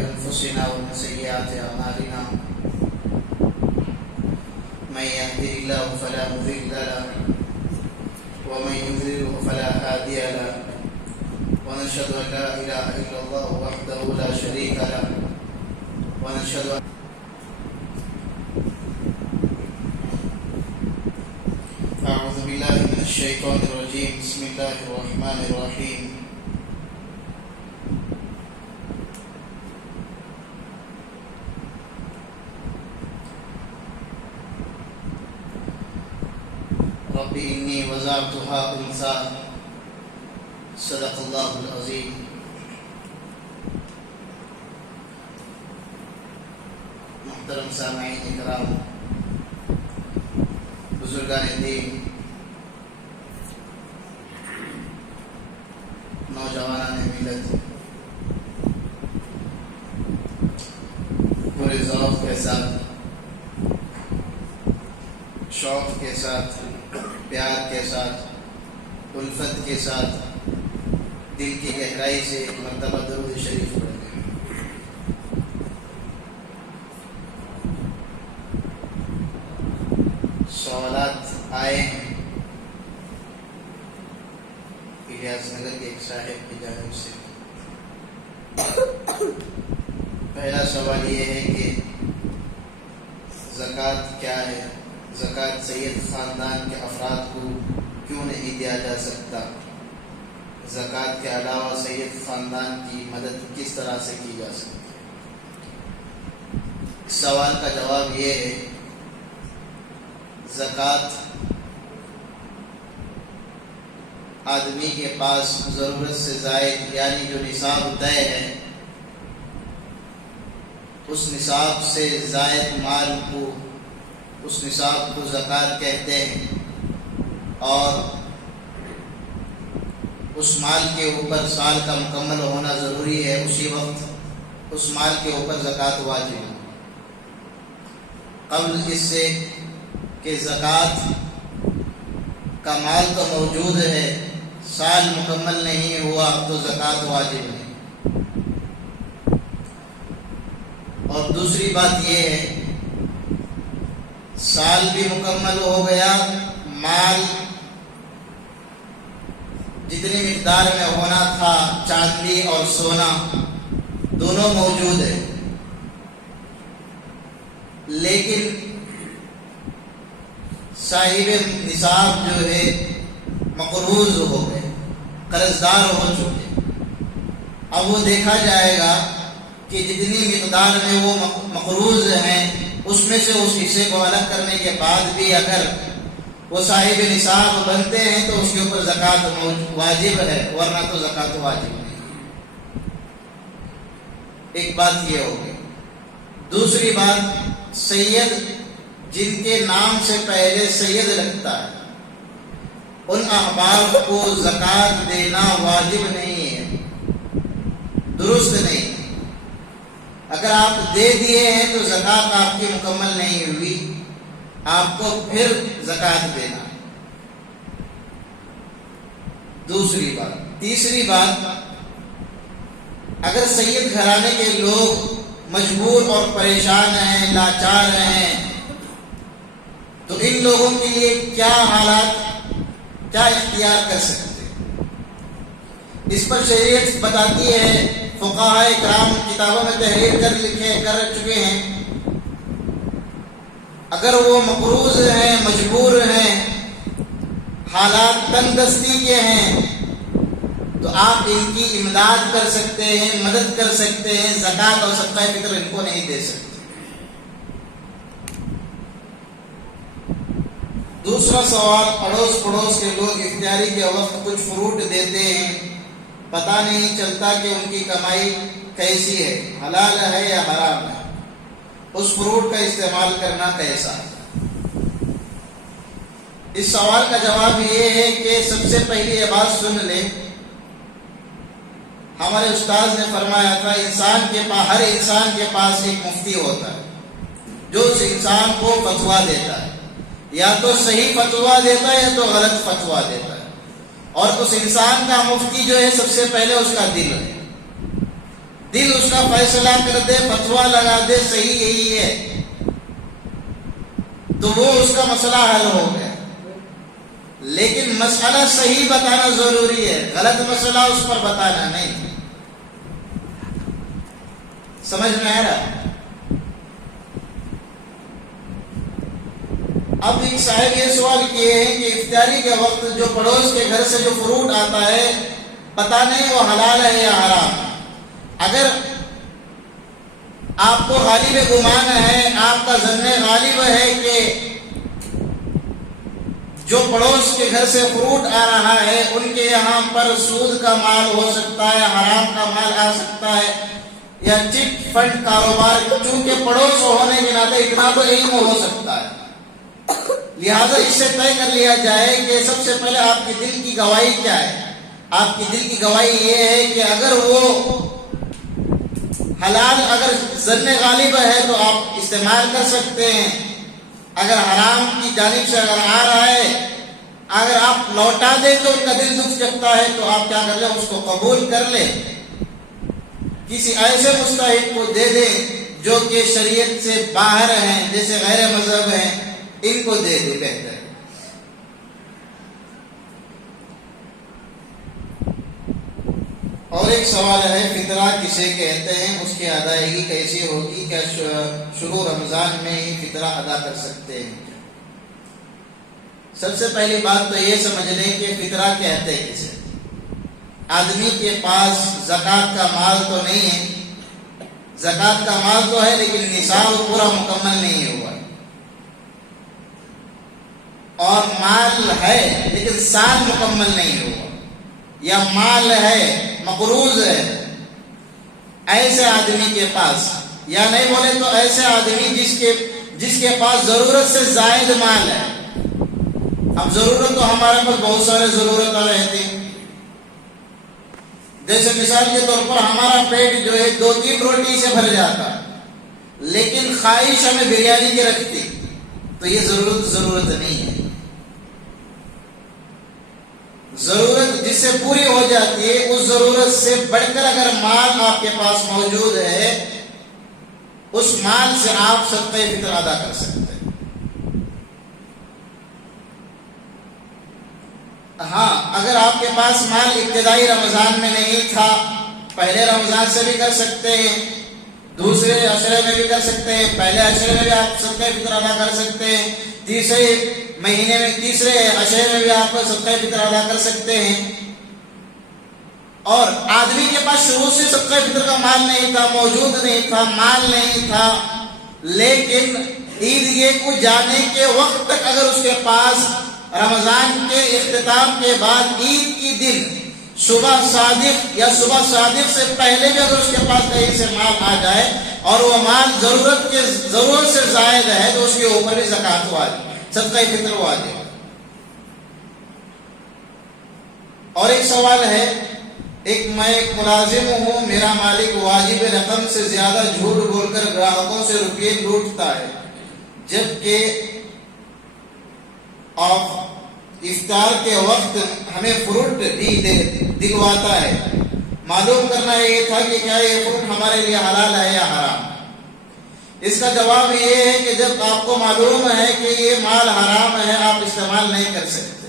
أنفسنا ومن سيئات أعمالنا من يهده الله فلا مضل له ومن يضلل فلا هادي له ونشهد أن لا إله إلا الله وحده لا شريك له ونشهد أن أعوذ بالله من الشيطان الرجيم بسم الله الرحمن الرحيم رب إني وضعتها أنثى صدق الله العظيم محترم سامعین اکرام، بزرگان دین، نوجوانان ملت، پورے ذوق کے ساتھ، شوق کے ساتھ، پیار کے ساتھ، الفت کے ساتھ دل کی گہرائی سے ایک مرتبہ درود شریف پڑھیں۔ سوالات آئے ہیں الیاس نگر کے ایک صاحب کی جانب سے۔ پہلا سوال یہ ہے کہ زکوٰۃ کیا ہے؟ زکوٰۃ سید خاندان کے افراد کو کیوں نہیں دیا جا سکتا؟ زکوٰۃ کے علاوہ سید خاندان کی مدد کس طرح سے کی جا سکتی ہے؟ اس سوال کا جواب یہ ہے، زکوٰۃ آدمی کے پاس ضرورت سے زائد یعنی جو نصاب طے ہے اس نصاب سے زائد مال کو، اس نصاب کو زکوٰۃ کہتے ہیں، اور اس مال کے اوپر سال کا مکمل ہونا ضروری ہے، اسی وقت اس مال کے اوپر زکوٰۃ واجب ہے۔ قبل اس سے کہ زکوٰۃ کا مال تو موجود ہے، سال مکمل نہیں ہوا تو زکوٰۃ واجب ہے۔ اور دوسری بات یہ ہے، سال بھی مکمل ہو گیا، مال جتنی مقدار میں ہونا تھا، چاندی اور سونا دونوں موجود ہے، لیکن صاحب نصاب جو ہے مقروض ہو گئے، قرضدار ہو چکے۔ اب وہ دیکھا جائے گا کہ جتنی مقدار میں وہ مقروض ہیں اس میں سے اس حصے کو الگ کرنے کے بعد بھی اگر وہ صاحب نصاب بنتے ہیں تو اس کے اوپر زکوٰۃ واجب ہے، ورنہ تو زکوٰۃ واجب نہیں۔ ایک بات یہ ہوگی۔ دوسری بات، سید جن کے نام سے پہلے سید لگتا ہے ان احباب کو زکوٰۃ دینا واجب نہیں ہے، درست نہیں۔ اگر آپ دے دیے ہیں تو زکوٰۃ آپ کی مکمل نہیں ہوئی، آپ کو پھر زکوٰۃ دینا۔ دوسری بات۔ تیسری بات، اگر سید گھرانے کے لوگ مجبور اور پریشان ہیں، لاچار ہیں، تو ان لوگوں کے لیے کیا حالات، کیا اختیار کر سکتے ہیں؟ اس پر شریعت بتاتی ہے، فقہاء کرام کتابوں میں تحریر کر چکے ہیں، اگر وہ مقروض ہیں، مجبور ہیں، حالات تنگ کے ہیں، تو آپ ان کی امداد کر سکتے ہیں، مدد کر سکتے ہیں، زکوٰۃ اور صدقہ فطر ان کو نہیں دے سکتے۔ دوسرا سوال، اڑوس پڑوس کے لوگ افطاری کے وقت کچھ فروٹ دیتے ہیں، پتہ نہیں چلتا کہ ان کی کمائی کیسی ہے، حلال ہے یا حرام ہے، اس فروٹ کا استعمال کرنا کیسا ہے؟ اس سوال کا جواب یہ ہے کہ سب سے پہلی یہ بات سن لیں، ہمارے استاذ نے فرمایا تھا ہر انسان کے پاس ایک مفتی ہوتا ہے جو اس انسان کو فتویٰ دیتا ہے، یا تو صحیح فتویٰ دیتا ہے یا تو غلط فتویٰ دیتا ہے، اور اس انسان کا مفتی جو ہے سب سے پہلے اس کا دل ہے۔ دل اس کا فیصلہ کر دے، فتویٰ لگا دے صحیح یہی ہے، تو وہ اس کا مسئلہ حل ہو گیا۔ لیکن مسئلہ صحیح بتانا ضروری ہے، غلط مسئلہ اس پر بتانا نہیں۔ سمجھ میں آ رہا؟ اب ایک صاحب یہ سوال کیے ہیں کہ افطاری کے وقت جو پڑوس کے گھر سے جو فروٹ آتا ہے پتہ نہیں وہ حلال ہے یا حرام۔ اگر آپ کو غالب گمان ہے، آپ کا ظن غالب ہے کہ جو پڑوس کے گھر سے فروٹ آ رہا ہے ان کے یہاں پر سود کا مال ہو سکتا ہے، حرام کا مال آ سکتا ہے، یا چٹ فنڈ کاروبار، چونکہ پڑوس ہونے کے ناطے اتنا تو علم ہو سکتا ہے، لہذا اس سے طے کر لیا جائے کہ سب سے پہلے آپ کی دل کی گواہی کیا ہے۔ آپ کی دل کی گواہی یہ ہے کہ اگر وہ حلال، اگر ظن غالب ہے تو آپ استعمال کر سکتے ہیں، اگر حرام کی جانب سے اگر آ رہا ہے، اگر آپ لوٹا دیں تو ان کا دل دکھ جگتا ہے تو آپ کیا کر لیں، اس کو قبول کر لیں، کسی ایسے مستحق کو دے دیں جو کہ شریعت سے باہر ہیں، جیسے غیر مذہب ہیں، ان کو دے دے بہتر ہے۔ اور ایک سوال ہے، فطرہ کسے کہتے ہیں، اس کی ادائیگی کیسی ہوگی، کیا شروع رمضان میں ہی فطرہ ادا کر سکتے ہیں؟ سب سے پہلی بات تو یہ سمجھ لیں کہ فطرہ کہتے ہیں کسے۔ آدمی کے پاس زکوٰۃ کا مال تو نہیں ہے، زکوٰۃ کا مال تو ہے لیکن نصاب پورا مکمل نہیں ہوا، اور مال ہے لیکن سال مکمل نہیں ہوا، یا مال ہے مقروض ہے، ایسے آدمی کے پاس، یا نہیں بولے تو ایسے آدمی جس کے پاس ضرورت سے زائد مال ہے۔ اب ضرورت تو ہمارے پاس بہت سارے ضرورتیں رہتی ہیں، جیسے مثال کے طور پر ہمارا پیٹ جو ہے 2-3 روٹی سے بھر جاتا، لیکن خواہش ہمیں بریانی کی رکھتی، تو یہ ضرورت نہیں ہے۔ ضرورت جس سے پوری ہو جاتی ہے، اس ضرورت سے بڑھ کر اگر مال آپ کے پاس موجود ہے، اس مال سے آپ صدقہ فطر ادا کر سکتے ہیں۔ ہاں، اگر آپ کے پاس مال ابتدائی رمضان میں نہیں تھا، پہلے رمضان سے بھی کر سکتے ہیں، دوسرے عشرے میں بھی کر سکتے ہیں، پہلے عشرے میں بھی آپ صدقہ فطر ادا کر سکتے ہیں، تیسرے مہینے میں تیسرے عشرے میں بھی آپ صدقہ فطر ادا کر سکتے ہیں۔ اور آدمی کے پاس شروع سے صدقہ فطر کا مال نہیں تھا، موجود نہیں تھا، مال نہیں تھا، لیکن عید کو جانے کے وقت تک اگر اس کے پاس رمضان کے اختتام کے بعد عید کی دن صبح صادق یا صبح صادق سے پہلے بھی اگر اس کے پاس کہیں سے مال آ جائے اور وہ مال ضرورت سے زائد ہے، تو اس کے اوپر بھی زکوٰۃ واجب، صدقہ فطر واجب۔ اور ایک سوال ہے، میں ایک ملازم ہوں، میرا مالک واجب رقم سے زیادہ جھوٹ بول کر گراہکوں سے روپے لوٹتا ہے، جبکہ افطار کے وقت ہمیں فروٹ بھی دلواتا ہے۔ معلوم کرنا یہ تھا کہ کیا یہ فروٹ ہمارے لیے حلال ہے یا حرام؟ اس کا جواب یہ ہے کہ جب آپ کو معلوم ہے کہ یہ مال حرام ہے، آپ استعمال نہیں کر سکتے،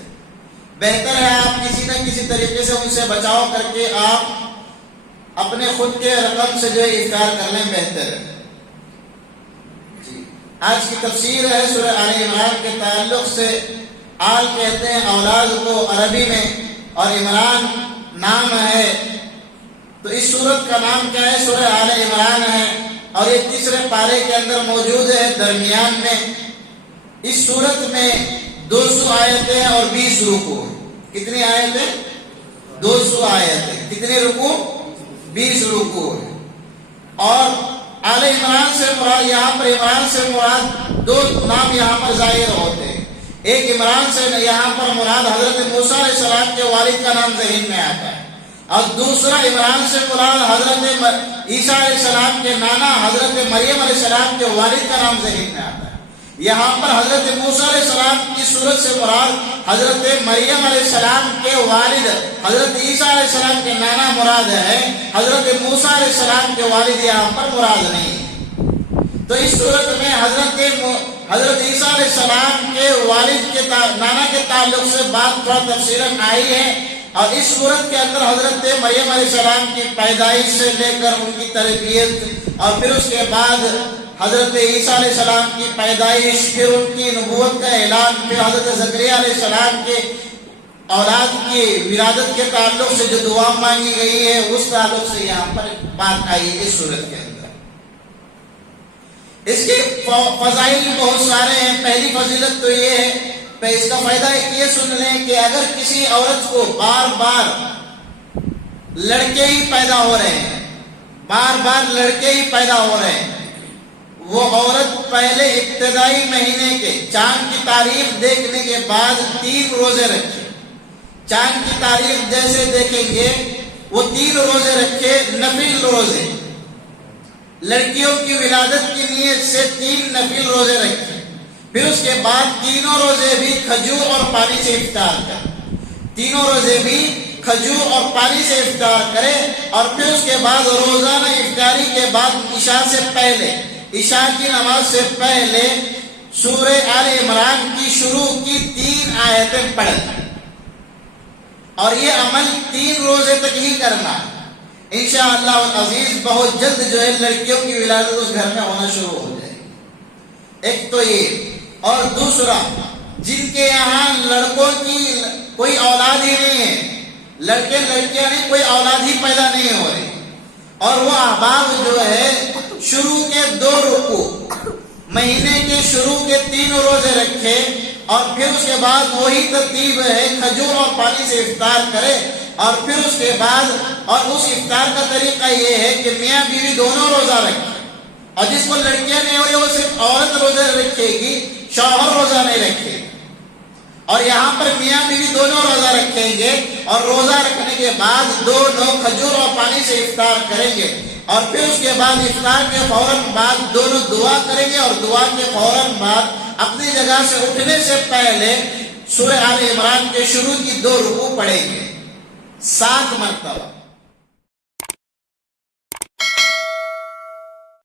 بہتر ہے آپ کسی نہ کسی طریقے سے ان سے بچاؤ کر کے آپ اپنے خود کے رقم سے جو افطار کر لیں، بہتر ہے۔ آج کی تفسیر ہے سورہ آل عمران کے تعلق سے۔ آل کہتے ہیں اولاد کو عربی میں، اور عمران نام ہے، تو اس سورت کا نام کیا ہے؟ سورہ آل عمران ہے، اور یہ تیسرے پارے کے اندر موجود ہے، درمیان میں۔ اس سورت میں 200 آیتیں اور 20 رکوع۔ کتنی آیتیں؟ 200 آیتیں۔ کتنے رکوع؟ 20 رکوع۔ اور آل عمران سے مراد، یہاں پر عمران سے مراد دو نام یہاں پر ظاہر ہوتے ہیں۔ ایک عمران سے یہاں پر مراد حضرت موسیٰ علیہ السلام کے والد کا نام ذہن میں آتا ہے، اور دوسرا عمران سے مراد حضرت عیسیٰ علیہ السلام کے نانا حضرت مریم علیہ السلام کے والد کا نام ذہن میں آتا ہے۔ یہاں پر حضرت موسیٰ علیہ السلام کی صورت سے مراد حضرت مریم علیہ السلام کے والد حضرت عیسیٰ علیہ السلام کے نانا مراد ہے، حضرت موسیٰ علیہ السلام کے والد یہاں پر مراد نہیں۔ تو اس صورت میں حضرت عیسیٰ علیہ السلام کے والد کے نانا کے تعلق سے بات تھوڑا تفصیلاً آئی ہے، اور اس صورت کے اندر حضرت مریم علیہ السلام کی پیدائش سے لے کر ان کی تربیت، اور پھر اس کے بعد حضرت عیسیٰ علیہ السلام کی پیدائش، پھر ان کی نبوت کا اعلان، پھر حضرت زکریا علیہ السلام کے اولاد کی ولادت کے تعلق سے جو دعا مانگی گئی ہے، اس تعلق سے یہاں پر بات آئی ہے اس صورت کے اندر۔ اس کے فضائل بہت سارے ہیں۔ پہلی فضیلت تو یہ ہے، اس کا فائدہ ایک یہ سن لیں کہ اگر کسی عورت کو بار بار لڑکے ہی پیدا ہو رہے ہیں، بار بار لڑکے ہی پیدا ہو رہے ہیں، وہ عورت پہلے ابتدائی مہینے کے چاند کی تاریخ دیکھنے کے بعد 3 روزے رکھے۔ چاند کی تاریخ جیسے دیکھیں گے وہ 3 روزے رکھے، نفل روزے، لڑکیوں کی ولادت کی نیت سے 3 نفل روزے رکھے، پھر اس کے بعد تینوں روزے بھی کھجور اور پانی سے افطار کرے، تینوں روزے بھی کھجور اور پانی سے افطار کرے، اور پھر اس کے بعد روزانہ افطاری کے بعد عشاء سے پہلے، عشاء کی نماز سے پہلے سورہ آل عمران کی شروع کی 3 آیتیں پڑھیں، اور یہ عمل 3 روزے تک ہی کرنا۔ انشاءاللہ العزیز بہت جلد جو ہے لڑکیوں کی ولادت اس گھر میں ہونا شروع ہو جائے گی۔ ایک تو یہ، اور دوسرا جن کے یہاں لڑکوں کی کوئی اولاد ہی نہیں ہے، لڑکے لڑکیاں نہیں، کوئی اولاد ہی پیدا نہیں ہو رہی، اور وہ احباب جو ہے شروع کے 2 رکوع مہینے کے شروع کے 3 روزے رکھے، اور پھر اس کے بعد وہی ترتیب ہے کھجور اور پانی سے افطار کرے، اور پھر اس کے بعد، اور اس افطار کا طریقہ یہ ہے کہ میاں بیوی دونوں روزہ رکھیں، اور جس کو لڑکیاں نہیں ہو رہی وہ صرف عورت روزہ رکھے گی، شوہر روزہ نہیں رکھے گی، اور یہاں پر میاں بیوی دونوں روزہ رکھیں گے، اور روزہ رکھنے کے بعد دونوں کھجور اور پانی سے افطار کریں گے، اور پھر اس کے بعد افطار کے فوراً بعد دونوں دعا کریں گے، اور دعا کے فوراً بعد اپنی جگہ سے اٹھنے سے پہلے سورہ آل عمران کے شروع کی 2 رکوع پڑھیں گے 7 مرتبہ۔